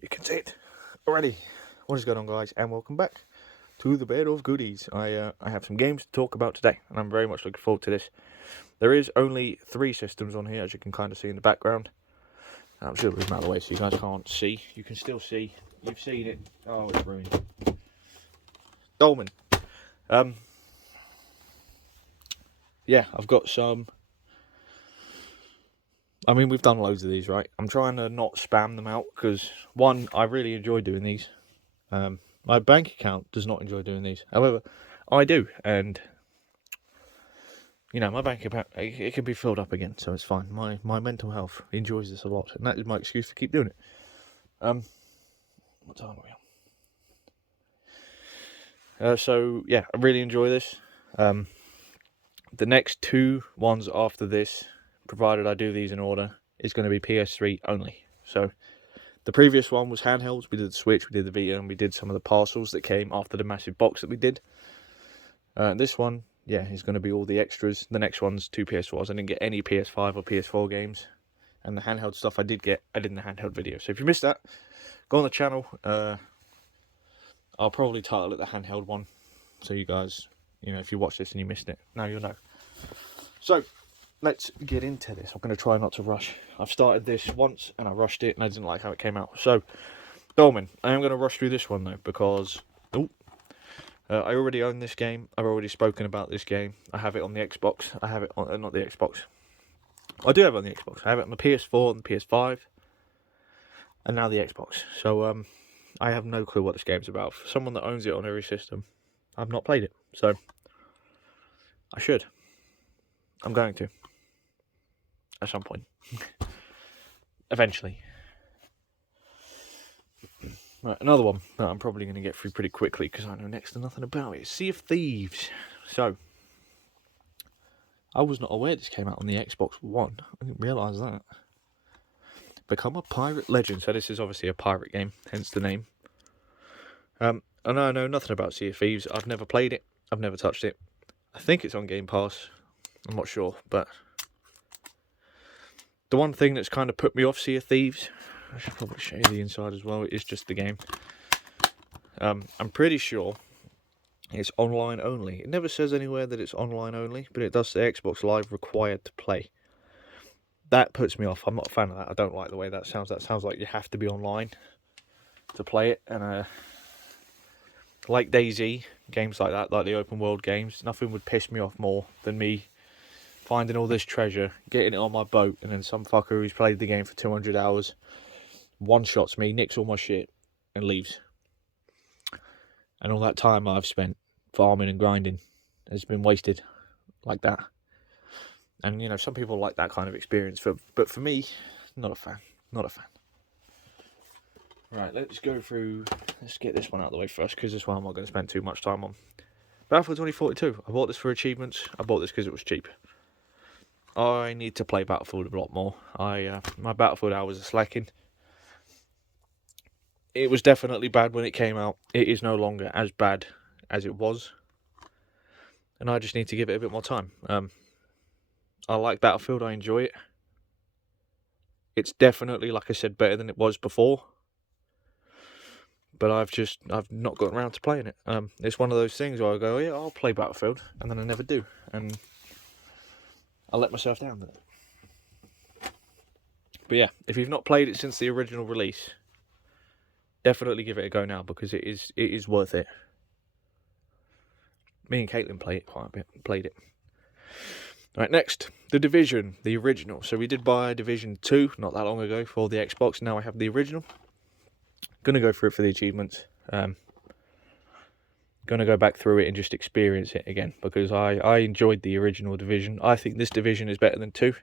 You can see it already. What is going on, guys, and welcome back to the bed of goodies. I have some games to talk about today, and I'm very much looking forward to this. There is only 3 systems on here, as you can kind of see in the background. I'm just going to move them out of the way so you guys can't see. You can still see. You've seen it. Oh, it's ruined. Dolmen. Yeah, I've got some. I mean, we've done loads of these, right? I'm trying to not spam them out because, one, I really enjoy doing these. My bank account does not enjoy doing these. However, I do, and my bank account it can be filled up again, so it's fine. My mental health enjoys this a lot, and that is my excuse to keep doing it. What time are we on? So yeah, I really enjoy this. The next 2 ones after this, provided I do these in order, is going to be PS3 only. So the previous one was handhelds. We did the Switch, we did the Vita, and we did some of the parcels that came after the massive box that we did. This one, yeah, is going to be all the extras. The next one's 2 PS4s. I didn't get any PS5 or PS4 games. And the handheld stuff I did get, I did in the handheld video. So if you missed that, go on the channel. I'll probably title it the handheld one. So you guys, if you watch this and you missed it, now you'll know. So, let's get into this. I'm going to try not to rush. I've started this once and I rushed it and I didn't like how it came out. So, Dolmen, I am going to rush through this one though because I already own this game. I've already spoken about this game. I have it on the Xbox. I have it on not the Xbox. I do have it on the Xbox. I have it on the PS4 and the PS5, and now the Xbox. So I have no clue what this game's about. For someone that owns it on every system, I've not played it. So I should. I'm going to. At some point. Eventually. Right, another one that I'm probably going to get through pretty quickly because I know next to nothing about it. Sea of Thieves. So, I was not aware this came out on the Xbox One. I didn't realise that. Become a pirate legend. So this is obviously a pirate game, hence the name. And I know nothing about Sea of Thieves. I've never played it. I've never touched it. I think it's on Game Pass. I'm not sure, but the one thing that's kind of put me off Sea of Thieves, I should probably show you the inside as well, is just the game. I'm pretty sure it's online only. It never says anywhere that it's online only, but it does say Xbox Live required to play. That puts me off. I'm not a fan of that. I don't like the way that sounds. That sounds like you have to be online to play it. And like DayZ, games like that, like the open world games, nothing would piss me off more than me finding all this treasure, getting it on my boat, and then some fucker who's played the game for 200 hours one-shots me, nicks all my shit, and leaves. And all that time I've spent farming and grinding has been wasted like that. And, some people like that kind of experience, but for me, not a fan. Not a fan. Right, let's get this one out of the way first, because this one I'm not going to spend too much time on. Battlefield 2042. I bought this for achievements. I bought this because it was cheap. I need to play Battlefield a lot more. My Battlefield hours are slacking. It was definitely bad when it came out. It is no longer as bad as it was. And I just need to give it a bit more time. I like Battlefield. I enjoy it. It's definitely, like I said, better than it was before. But I've not gotten around to playing it. It's one of those things where I go, yeah, I'll play Battlefield, and then I never do. And I let myself down with it. But yeah, if you've not played it since the original release, definitely give it a go now, because it is worth it. Me and Caitlin played it. Right, next, The Division, the original. So we did buy Division 2 not that long ago for the Xbox. Now I have the original. Gonna go through it for the achievements. Gonna go back through it and just experience it again, because I enjoyed the original Division. I think this Division is better than 2.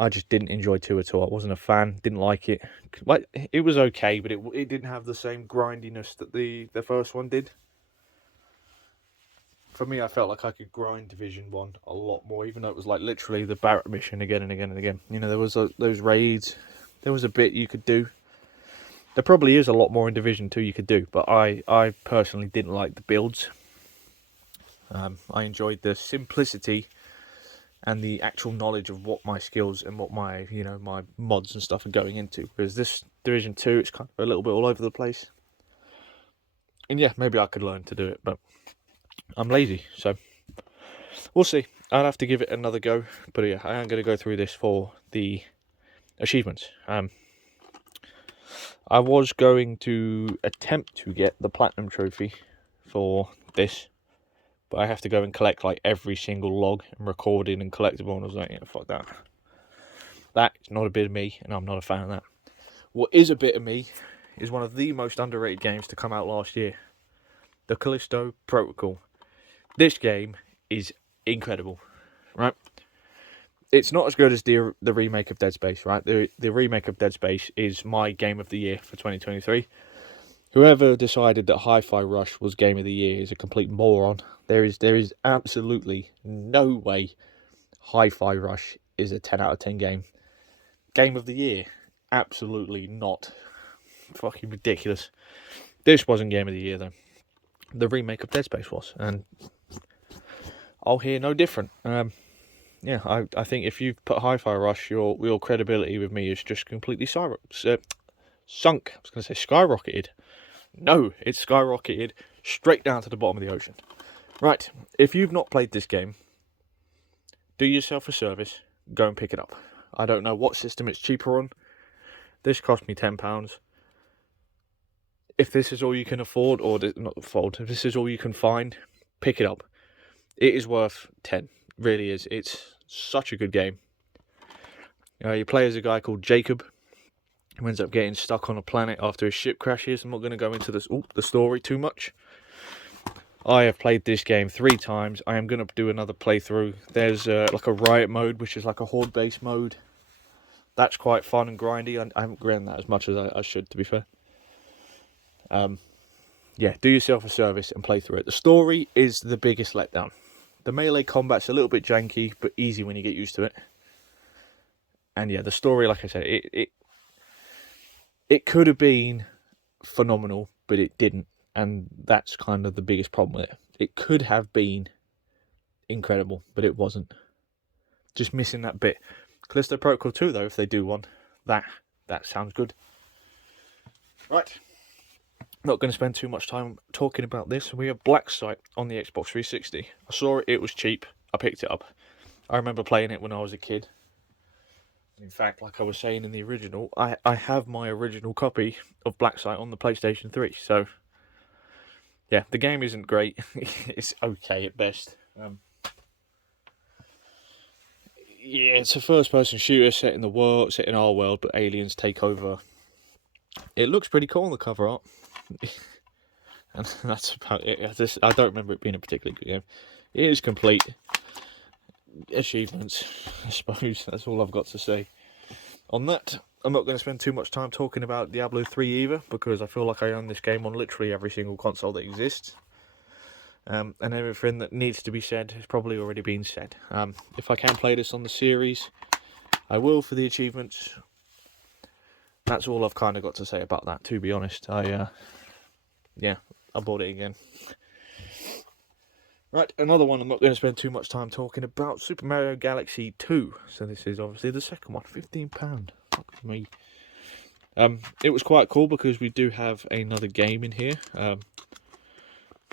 I just didn't enjoy 2 at all. I wasn't a fan. Didn't like it. Like, it was okay, but it didn't have the same grindiness that the first one did. For me, I felt like I could grind Division 1 a lot more, even though it was like literally the Barrett mission again and again and again. There was those raids. There was a bit you could do. There probably is a lot more in Division 2 you could do, but I personally didn't like the builds. I enjoyed the simplicity and the actual knowledge of what my skills and what my, my mods and stuff are going into. Because this Division 2, it's kind of a little bit all over the place. And yeah, maybe I could learn to do it, but I'm lazy, so we'll see. I'll have to give it another go. But yeah, I am going to go through this for the achievements. I was going to attempt to get the Platinum Trophy for this, but I have to go and collect like every single log and recording and collectible, and I was like, yeah, fuck that. That's not a bit of me, and I'm not a fan of that. What is a bit of me is one of the most underrated games to come out last year, the Callisto Protocol. This game is incredible, right? It's not as good as the remake of Dead Space, right? The remake of Dead Space is my game of the year for 2023. Whoever decided that Hi-Fi Rush was game of the year is a complete moron. There is absolutely no way Hi-Fi Rush is a 10 out of 10 game. Game of the year? Absolutely not. Fucking ridiculous. This wasn't game of the year, though. The remake of Dead Space was, and I'll hear no different. Yeah, I think if you've put Hi-Fi Rush, your credibility with me is just completely sunk. I was going to say skyrocketed. No, it's skyrocketed straight down to the bottom of the ocean. Right, if you've not played this game, do yourself a service, go and pick it up. I don't know what system it's cheaper on. This cost me £10. If this is all you can afford, or not afford, if this is all you can find, pick it up. It is worth 10. Really is. It's such a good game. You play as a guy called Jacob, who ends up getting stuck on a planet after his ship crashes. I'm not going to go into the story too much. I have played this game 3 times. I am going to do another playthrough. There's like a riot mode, which is like a horde-based mode. That's quite fun and grindy. I haven't grown that as much as I should, to be fair. Yeah, do yourself a service and play through it. The story is the biggest letdown. The melee combat's a little bit janky, but easy when you get used to it. And yeah, the story, like I said, it could have been phenomenal, but it didn't. And that's kind of the biggest problem with it. It could have been incredible, but it wasn't. Just missing that bit. Callisto Protocol 2, though, if they do one, that sounds good. Right. Not going to spend too much time talking about this. We have Blacksite on the Xbox 360. I saw it, it was cheap. I picked it up. I remember playing it when I was a kid. In fact, like I was saying in the original, I have my original copy of Blacksite on the PlayStation 3. So, yeah, the game isn't great. It's okay at best. Yeah, it's a first-person shooter set in our world, but aliens take over. It looks pretty cool on the cover art. And that's about it. I don't remember it being a particularly good game. It is complete. Achievements, I suppose. That's all I've got to say on that. I'm not going to spend too much time talking about Diablo 3 either, because I feel like I own this game on literally every single console that exists. And everything that needs to be said has probably already been said. If I can play this on the series, I will for the achievements. That's all I've kind of got to say about that, to be honest. Yeah, I bought it again. Right, another one I'm not going to spend too much time talking about, Super Mario Galaxy 2. So this is obviously the second one, £15. Fuck me. It was quite cool because we do have another game in here. I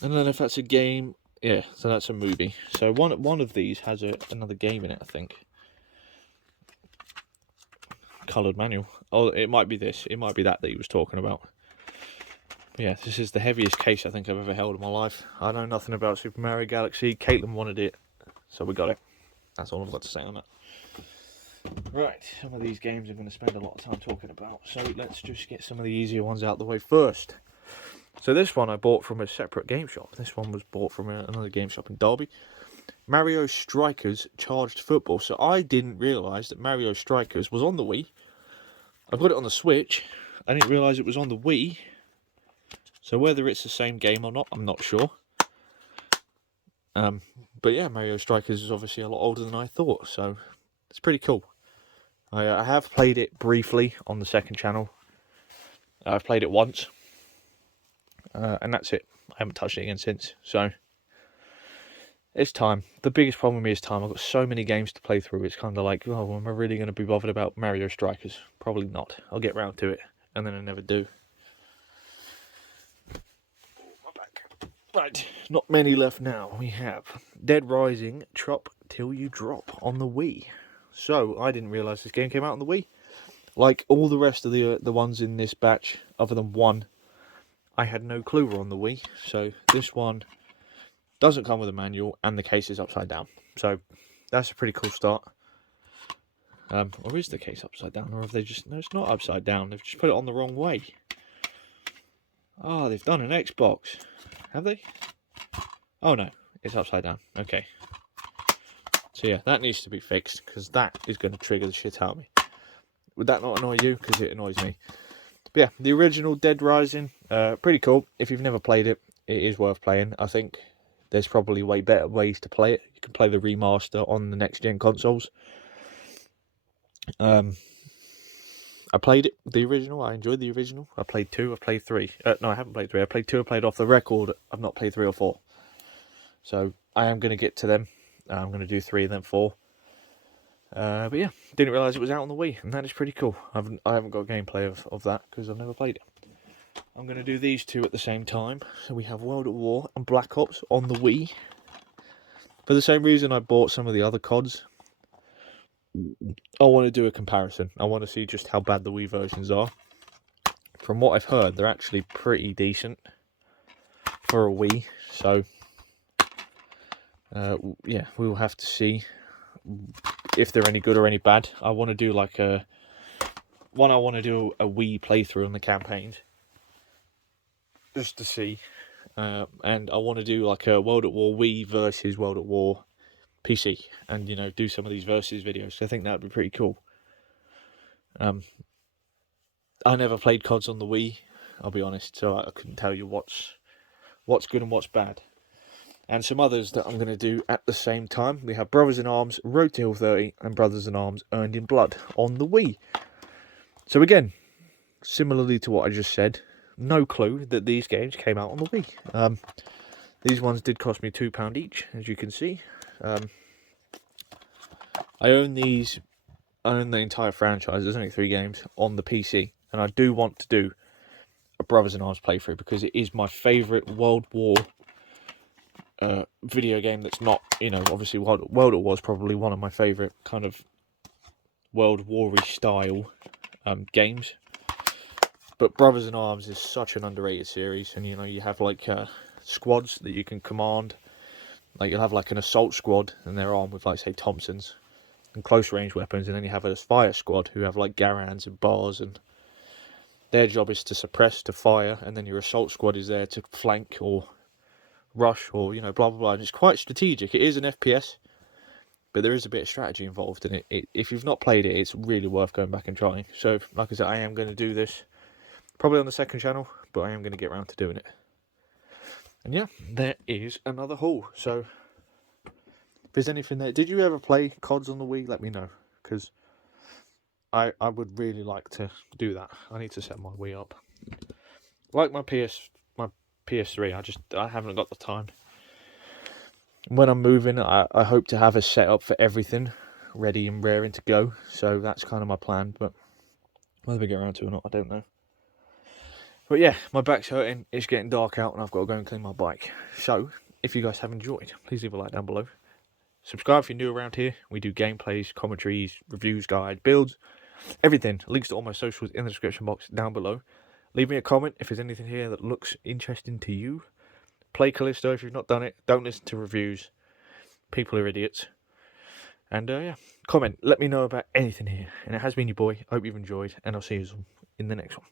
don't know if that's a game. Yeah, so that's a movie. So one of these has another game in it, I think. Coloured manual. Oh, it might be this. It might be that he was talking about. Yeah, this is the heaviest case I think I've ever held in my life. I know nothing about Super Mario Galaxy. Caitlin wanted it, so we got it. That's all I've got to say on that. Right, some of these games I'm going to spend a lot of time talking about, so let's just get some of the easier ones out of the way first. So this one I bought from a separate game shop. This one was bought from another game shop in Derby. Mario Strikers Charged Football. So I didn't realise that Mario Strikers was on the Wii. I've got it on the Switch. I didn't realise it was on the Wii. So whether it's the same game or not, I'm not sure. But yeah, Mario Strikers is obviously a lot older than I thought, so it's pretty cool. I have played it briefly on the second channel. I've played it once, and that's it. I haven't touched it again since. So It's time. The biggest problem is time. I've got so many games to play through. It's kind of like, oh, am I really going to be bothered about Mario Strikers? Probably not. I'll get round to it, and then I never do. My back. Right, not many left now. We have Dead Rising Chop Till You Drop on the Wii. So, I didn't realise this game came out on the Wii. Like all the rest of the ones in this batch, other than one, I had no clue were on the Wii. So, this one doesn't come with a manual, and the case is upside down. So, that's a pretty cool start. Or is the case upside down? Or have they just... No, it's not upside down. They've just put it on the wrong way. Oh, they've done an Xbox. Have they? Oh, no. It's upside down. Okay. So, yeah, that needs to be fixed, because that is going to trigger the shit out of me. Would that not annoy you? Because it annoys me. But, yeah, the original Dead Rising, pretty cool. If you've never played it, it is worth playing. I think there's probably way better ways to play it. You can play the remaster on the next-gen consoles. I played it, the original. I enjoyed the original. I played 2. I've played 3. No, I haven't played 3. I played 2. I played off the record. I've not played 3 or 4. So I am going to get to them. I'm going to do 3 and then 4. But yeah, didn't realise it was out on the Wii, and that is pretty cool. I haven't got gameplay of that because I've never played it. I'm going to do these two at the same time. So we have World at War and Black Ops on the Wii. For the same reason I bought some of the other CODs. I want to do a comparison. I want to see just how bad the Wii versions are. From what I've heard, they're actually pretty decent for a Wii. So, yeah, we'll have to see if they're any good or any bad. I want to do like I want to do a Wii playthrough on the campaigns. Just to see. And I want to do like a World at War Wii versus World at War PC, and you know, do some of these versus videos. I think that would be pretty cool. I never played CODs on the Wii, I'll be honest, so I couldn't tell you what's good and what's bad. And some others that I'm going to do at the same time. We have Brothers in Arms, Road to Hill 30, and Brothers in Arms, Earned in Blood on the Wii. So again, similarly to what I just said, no clue that these games came out on the Wii. These ones did cost me £2 each, as you can see. I own these. I own the entire franchise. There's only 3 games on the PC, and I do want to do a Brothers in Arms playthrough because it is my favourite World War video game. That's not, you know, obviously World at War is probably one of my favourite kind of World War-y style games. But Brothers in Arms is such an underrated series, and you know, you have like squads that you can command. Like you'll have like an assault squad, and they're armed with like say Thompsons and close range weapons, and then you have a fire squad who have like Garans and bars, and their job is to suppress, to fire, and then your assault squad is there to flank or rush or, you know, blah blah blah. And it's quite strategic. It is an FPS, but there is a bit of strategy involved in it. If you've not played it, it's really worth going back and trying. So like I said, I am going to do this probably on the second channel, but I am going to get around to doing it. And yeah, there is another haul. So if there's anything there, did you ever play CODs on the Wii? Let me know, because I would really like to do that. I need to set my Wii up. Like my PS3, I haven't got the time. When I'm moving, I hope to have a setup for everything ready and raring to go. So that's kind of my plan, but whether we get around to it or not, I don't know. But yeah, my back's hurting, it's getting dark out, and I've got to go and clean my bike. So, if you guys have enjoyed, please leave a like down below. Subscribe if you're new around here. We do gameplays, commentaries, reviews, guides, builds, everything. Links to all my socials in the description box down below. Leave me a comment if there's anything here that looks interesting to you. Play Callisto if you've not done it. Don't listen to reviews. People are idiots. And yeah, comment. Let me know about anything here. And it has been your boy. I hope you've enjoyed, and I'll see you in the next one.